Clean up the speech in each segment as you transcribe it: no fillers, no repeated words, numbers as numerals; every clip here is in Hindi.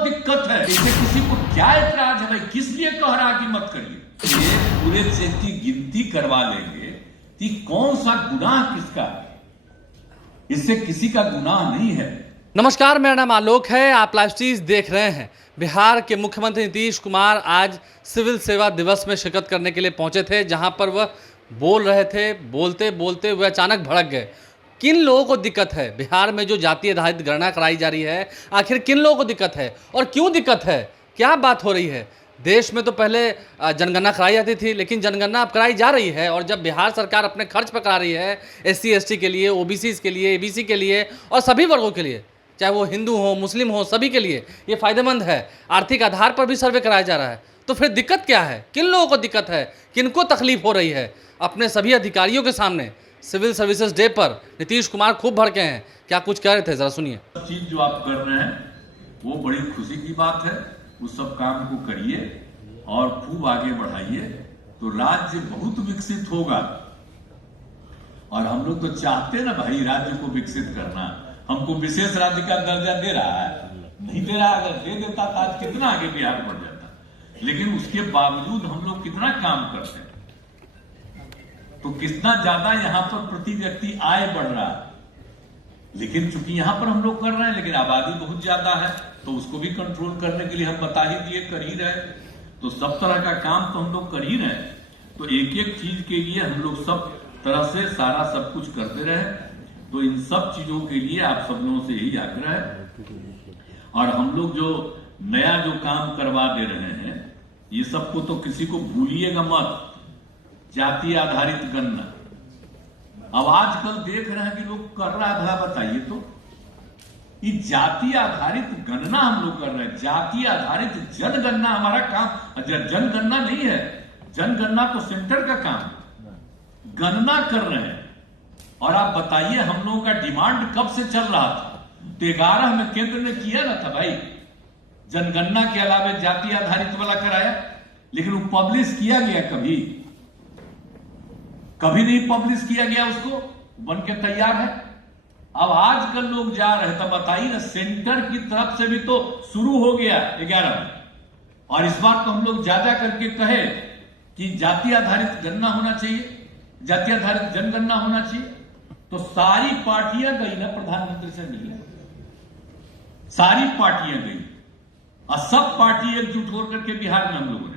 दिक्कत है? इसे किसी को क्या एतराज है भाई? किस लिए कह रहा है कि मत करिए? ये पूरे चेक की गिनती करवा लेंगे कि कौन सा गुनाह किसका है। इससे किसी का गुनाह नहीं है। नमस्कार, मेरा नाम आलोक है। आप लाइव स्ट्रीम देख रहे हैं। बिहार के मुख्यमंत्री नीतीश कुमार आज सिविल सेवा दिवस में शिरकत करने के लिए पहुंचे थे, जहां पर वह बोल रहे थे। बोलते बोलते वह अचानक भड़क गए। किन लोगों को दिक्कत है? बिहार में जो जाति आधारित गणना कराई जा रही है, आखिर किन लोगों को दिक्कत है और क्यों दिक्कत है? क्या बात हो रही है? देश में तो पहले जनगणना कराई जाती थी, लेकिन जनगणना अब कराई जा रही है। और जब बिहार सरकार अपने खर्च पर करा रही है SC ST के लिए, OBC के लिए, ABC के लिए और सभी वर्गों के लिए, चाहे वो हिंदू हो, मुस्लिम हो, सभी के लिए ये फायदेमंद है। आर्थिक आधार पर भी सर्वे कराया जा रहा है। तो फिर दिक्कत क्या है? किन लोगों को दिक्कत है? किनको तकलीफ हो रही है? अपने सभी अधिकारियों के सामने सिविल सर्विसेज डे पर नीतीश कुमार खूब भड़के हैं। क्या कुछ कह रहे थे, जरा सुनिए। चीज जो आप कर रहे हैं वो बड़ी खुशी की बात है। उस सब काम को करिए और खूब आगे बढ़ाइए, तो राज्य बहुत विकसित होगा। और हम लोग तो चाहते ना भाई राज्य को विकसित करना। हमको विशेष राज्य का दर्जा दे रहा है? नहीं दे रहा। अगर दे देता तो आज कितना आगे बिहार बढ़ जाता। लेकिन उसके बावजूद हम लोग कितना काम करते हैं, तो कितना ज्यादा यहां पर प्रति व्यक्ति आय बढ़ रहा है। लेकिन चूंकि यहां पर हम लोग कर रहे हैं, लेकिन आबादी बहुत ज्यादा है, तो उसको भी कंट्रोल करने के लिए हम बता ही दिए, कर ही रहे। तो सब तरह का काम तो हम लोग कर ही रहे। तो एक एक चीज के लिए हम लोग सब तरह से सारा सब कुछ करते रहे। तो इन सब चीजों के लिए आप सब लोगों से यही आग्रह है। और हम लोग जो नया जो काम करवा दे रहे हैं, ये सबको तो किसी को भूलिएगा मत। जाति आधारित गणना अब आजकल देख रहे हैं कि लोग कर रहा है। भला बताइए तो, ये जाति आधारित गणना हम लोग कर रहे हैं। जाति आधारित जनगणना हमारा काम, जनगणना नहीं है। जनगणना तो सेंटर का काम, गणना कर रहे हैं। और आप बताइए, हम लोगों का डिमांड कब से चल रहा था? तो 11 में केंद्र ने किया ना था भाई, जनगणना के अलावा जाति आधारित वाला कराया। लेकिन वो पब्लिश किया गया? कभी नहीं पब्लिश किया गया। उसको बन के तैयार है। अब आजकल लोग जा रहे हैं, तब बताइए ना, सेंटर की तरफ से भी तो शुरू हो गया 11 में। और इस बार तो हम लोग ज्यादा करके कहे कि जाति आधारित गणना होना चाहिए, जाति आधारित जनगणना होना चाहिए। तो सारी पार्टियां गई ना प्रधानमंत्री से मिलने, सारी पार्टियां गई और सब पार्टी एकजुट होकर के बिहार में हम लोगों ने कहा।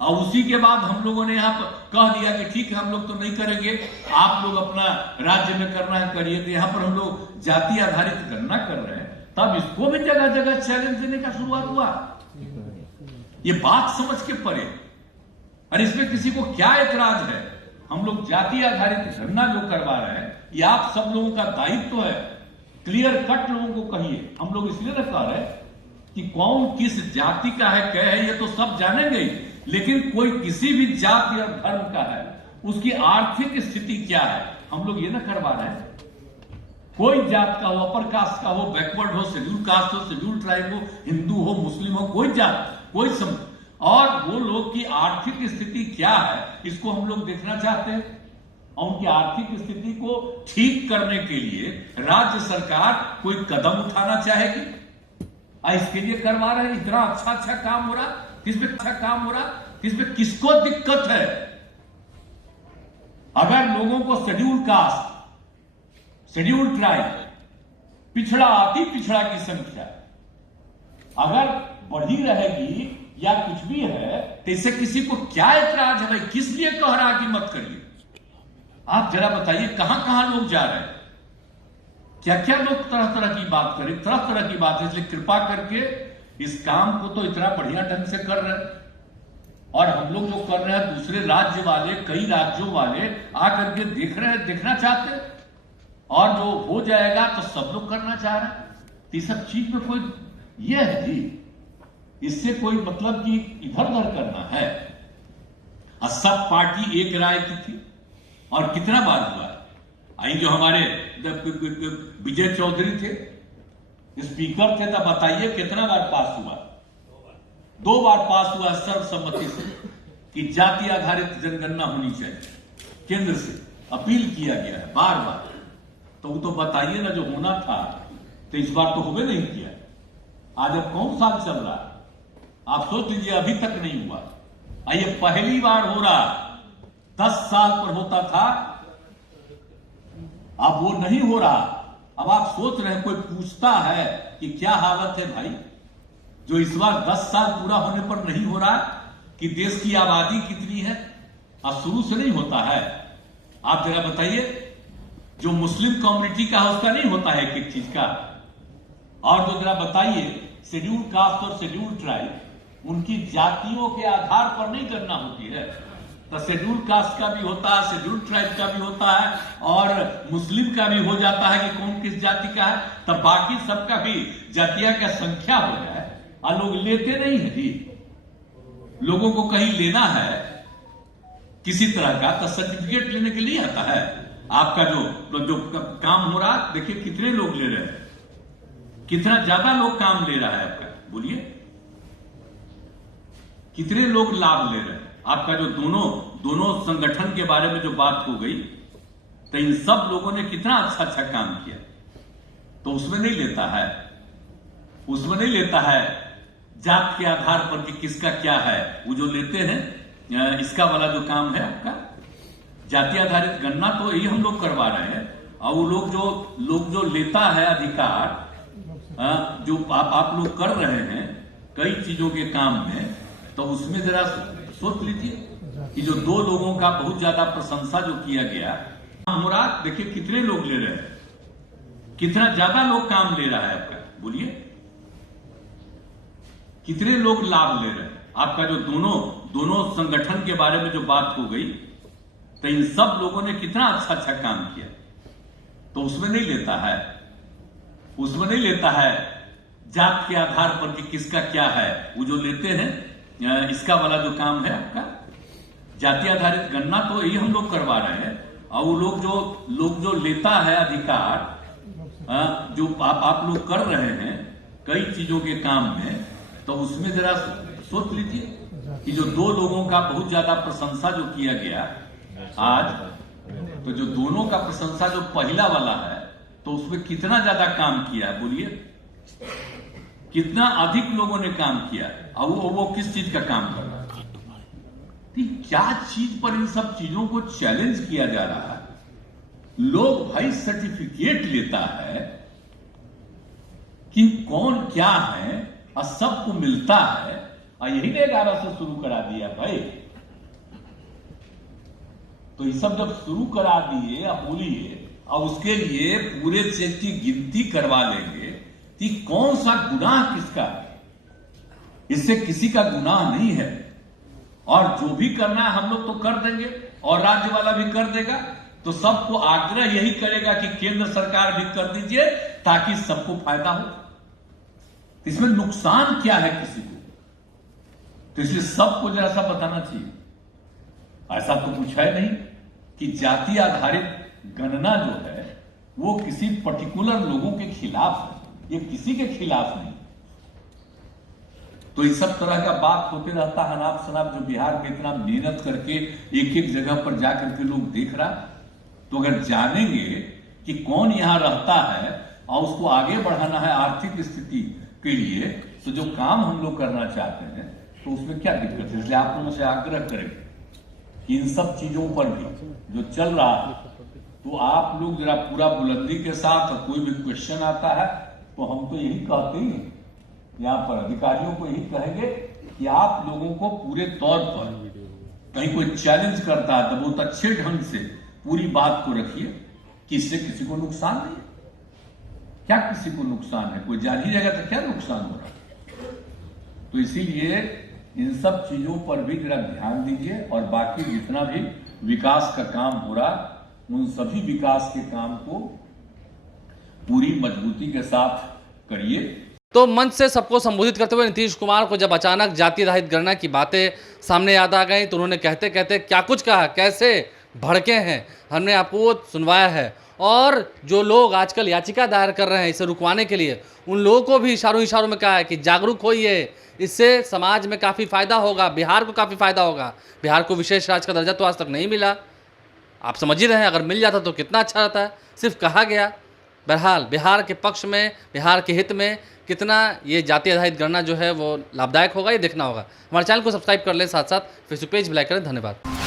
और उसी के बाद हम लोगों ने यहां पर कह दिया कि ठीक है, हम लोग तो नहीं करेंगे, आप लोग अपना राज्य में करना है करिए। तो यहां पर हम लोग जाति आधारित गणना कर रहे हैं। तब इसको भी जगह जगह चैलेंज देने का शुरुआत हुआ। ये बात समझ के परे। और इसमें किसी को क्या एतराज है? हम लोग जाति आधारित गणना जो करवा रहे हैं, ये आप सब लोगों का दायित्व है। क्लियर कट लोगों को कहिए। हम लोग इसलिए न कह रहे कि कौन किस जाति का है, क्या है, ये तो सब जानेंगे। लेकिन कोई किसी भी जाति या धर्म का है, उसकी आर्थिक स्थिति क्या है, हम लोग ये ना करवा रहे हैं। कोई जात का हो, अपर कास्ट का हो, बैकवर्ड हो, शेड्यूल कास्ट हो, शेड्यूल ट्राइब हो, हिंदू हो, मुस्लिम हो, कोई जात, कोई और वो लोग की आर्थिक स्थिति क्या है, इसको हम लोग देखना चाहते हैं। और उनकी आर्थिक स्थिति को ठीक करने के लिए राज्य सरकार कोई कदम उठाना चाहेगी, इसके लिए करवा रहे हैं। इतना अच्छा अच्छा काम हो रहा, किसमें अच्छा काम हो रहा, किसमें किसको दिक्कत है? अगर लोगों को शेड्यूल कास्ट, शेड्यूल ट्राइब, पिछड़ा, अति पिछड़ा की संख्या अगर बढ़ी रहेगी या कुछ भी है, तो इससे किसी को क्या एतराज है भाई? किस लिए कह रहा है कि मत करिए? आप जरा बताइए, कहां कहां लोग जा रहे हैं, क्या क्या लोग तरह तरह की बात करें, तरह तरह की बात है। इसलिए कृपा करके इस काम को तो इतना बढ़िया ढंग से कर रहे हैं। और हम लोग जो कर रहे हैं, दूसरे राज्य वाले, कई राज्यों वाले आकर के देख रहे हैं, देखना चाहते हैं। और जो हो जाएगा तो सब लोग करना चाह रहे हैं। इस सब चीज में कोई ये है जी, इससे कोई मतलब कि इधर उधर करना है। और सब पार्टी एक राय की थी। और कितना बार हुआ है? आई जो हमारे विजय चौधरी थे, स्पीकर थे, तब बताइए कितना बार पास हुआ? 2 बार पास हुआ सर्वसम्मति से कि जाति आधारित जनगणना होनी चाहिए। केंद्र से अपील किया गया है बार बार। तो वो तो बताइए ना, जो होना था तो इस बार तो होबे नहीं किया। आज अब कौन साल चल रहा है? आप सोच लीजिए, अभी तक नहीं हुआ। ये पहली बार हो रहा। 10 साल पर होता था, अब वो नहीं हो रहा। अब आप सोच रहे हैं, कोई पूछता है कि क्या हालत है भाई, जो इस बार 10 साल पूरा होने पर नहीं हो रहा कि देश की आबादी कितनी है? अब शुरू से नहीं होता है। आप जरा बताइए, जो मुस्लिम कम्युनिटी का है उसका नहीं होता है एक एक चीज का? और जो जरा बताइए, शेड्यूल कास्ट और शेड्यूल ट्राइब, उनकी जातियों के आधार पर नहीं करना होती है। तो शेड्यूल कास्ट का भी होता है, शेड्यूल ट्राइब का भी होता है, और मुस्लिम का भी हो जाता है कि कौन किस जाति का है। तब बाकी सबका भी जातिया का संख्या हो जाए, और लोग लेते नहीं है जी। लोगों को कहीं लेना है किसी तरह का, तो सर्टिफिकेट लेने के लिए आता है। आपका जो काम हो रहा, देखिए कितने लोग ले रहे हैं, कितना ज्यादा लोग काम ले रहा है आपका, बोलिए कितने लोग लाभ ले रहे हैं। आपका जो दोनों संगठन के बारे में जो बात हो गई, तो इन सब लोगों ने कितना अच्छा अच्छा काम किया, तो उसमें नहीं लेता है, उसमें नहीं लेता है जात के आधार पर कि किसका क्या है। वो जो लेते हैं इसका वाला जो काम है आपका जाति आधारित गणना, तो यही हम लोग करवा रहे हैं। और वो लोग जो लेता है अधिकार, जो आप लोग कर रहे हैं कई चीजों के काम में, तो उसमें जरा सोच लीजिए कि जो 2 लोगों का बहुत ज्यादा प्रशंसा जो किया गया काम हो रहा, देखिए कितने लोग ले रहे हैं, कितना ज्यादा लोग काम ले रहा है आपका, बोलिए कितने लोग लाभ ले रहे हैं। आपका जो दोनों संगठन के बारे में जो बात हो गई, तो इन सब लोगों ने कितना अच्छा अच्छा काम किया, तो उसमें नहीं लेता है, उसमें नहीं लेता है जात के आधार पर कि किसका क्या है। वो जो लेते हैं इसका वाला जो काम है आपका जाति आधारित गणना, तो यही हम लोग करवा रहे हैं। और वो लोग जो लेता है अधिकार, जो आप लोग कर रहे हैं कई चीजों के काम में, तो उसमें जरा सोच लीजिए कि जो 2 लोगों का बहुत ज्यादा प्रशंसा जो किया गया आज, तो जो दोनों का प्रशंसा जो पहला वाला है, तो उसमें कितना ज्यादा काम किया है, बोलिए कितना अधिक लोगों ने काम किया। और वो किस चीज का काम कर रहा है, क्या चीज पर इन सब चीजों को चैलेंज किया जा रहा है। लोग भाई सर्टिफिकेट लेता है कि कौन क्या है, और सबको मिलता है, और यही ने 11 से शुरू करा दिया भाई। तो ये सब जब शुरू करा दिए, अब बोलिए, और उसके लिए पूरे चेक की गिनती करवा लेंगे, कि कौन सा गुनाह किसका है। इससे किसी का गुनाह नहीं है, और जो भी करना है हम लोग तो कर देंगे, और राज्य वाला भी कर देगा। तो सबको आग्रह यही करेगा कि केंद्र सरकार भी कर दीजिए, ताकि सबको फायदा हो। इसमें नुकसान क्या है किसी को, तो इसलिए सबको जरा सा बताना चाहिए। ऐसा तो कुछ है नहीं कि जाति आधारित गणना जो है वो किसी पर्टिकुलर लोगों के खिलाफ है, ये किसी के खिलाफ नहीं। तो इस सब तरह का बात होते रहता है अनाप शनाप, जो बिहार में इतना मेहनत करके एक एक जगह पर जाकर के लोग देख रहा। तो अगर जानेंगे कि कौन यहां रहता है और उसको आगे बढ़ाना है आर्थिक स्थिति के लिए, तो जो काम हम लोग करना चाहते हैं, तो उसमें क्या दिक्कत है। इसलिए आप लोगों से आग्रह करेंगे कि इन सब चीजों पर भी जो चल रहा है, तो आप लोग जरा पूरा बुलंदी के साथ, कोई भी क्वेश्चन आता है तो हम तो यही कहते हैं, यहाँ पर अधिकारियों को यही कहेंगे कि आप लोगों को पूरे तौर पर कहीं कोई चैलेंज करता है तो बहुत अच्छे ढंग से पूरी बात को रखिए कि इससे किसी को नुकसान नहीं है। क्या किसी को नुकसान है? कोई जान ही रहेगा तो क्या नुकसान हो रहा है। तो इसीलिए इन सब चीजों पर भी जरा ध्यान दीजिए, और बाकी जितना भी विकास का काम हो रहा, उन सभी विकास के काम को पूरी मजबूती के साथ करिए। तो मंच से सबको संबोधित करते हुए नीतीश कुमार को जब अचानक जाति रहित गणना की बातें सामने याद आ गई, तो उन्होंने कहते कहते क्या कुछ कहा, कैसे भड़के हैं, हमने आपको सुनवाया है। और जो लोग आजकल याचिका दायर कर रहे हैं इसे रुकवाने के लिए, उन लोगों को भी इशारों में कहा है कि जागरूक होइए, इससे समाज में काफ़ी फ़ायदा होगा, बिहार को काफ़ी फ़ायदा होगा। बिहार को विशेष राज्य का दर्जा तो आज तक नहीं मिला, आप समझ ही रहे हैं, अगर मिल जाता तो कितना अच्छा रहता है। सिर्फ कहा गया, बहरहाल बिहार के पक्ष में, बिहार के हित में कितना ये जाति आधारित गणना जो है वो लाभदायक होगा, ये देखना होगा। हमारे चैनल को सब्सक्राइब कर लें, साथ साथ फेसबुक पेज भी लाइक करें। धन्यवाद।